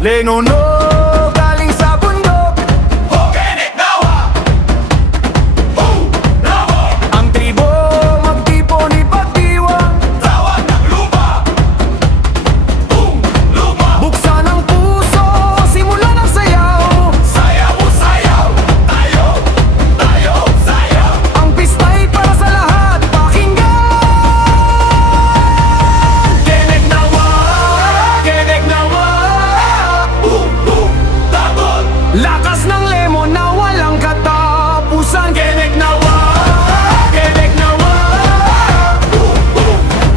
Lenono galing sa bundok, Hogenek nawa, nawa, ang tribo magtipon ipagdiwang. tawag ng lupa, lupa. Buksan ang puso, simulan ang sayaw. Sayaw, sayaw, tayo, tayo, sayaw. Ang pista'y para sa lahat, pakinggan. Kenek nawa, tabot. Lakas ng lemon na walang katapusan. Kenek nawa,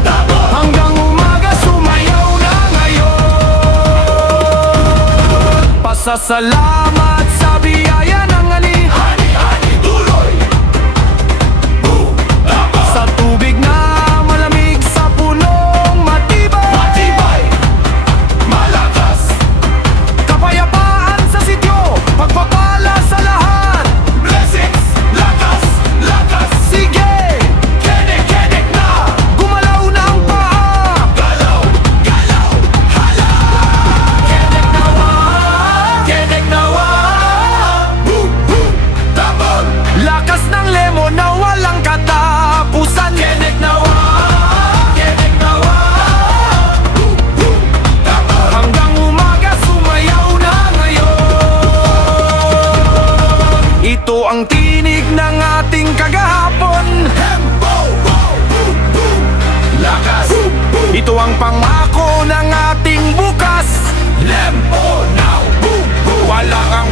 tabot. Hanggang umaga sumayaw na ngayon. Pasasalamat sa biyaya ng ani. Hani, hani, tuloy. Tabot. Sa tubig na malamig, sa punong matibay. Matibay, malakas. Kapayapaan sa sityo, pagpapala sa lahat. Blessings, lakas, lakas. Sige, Kenek, kenek na. gumalaw na ang paa. Galaw, galaw, hala. Kenek nawa, tabot. Lakas ng lemon na walang katapusan. Kenek nawa, tabot. Hanggang umaga sumayaw na ngayon. Ito ang tinig ng ating kagahapon. Tempo, lakas. Ito ang pangako ng ating bukas. Lempo now, Wala kang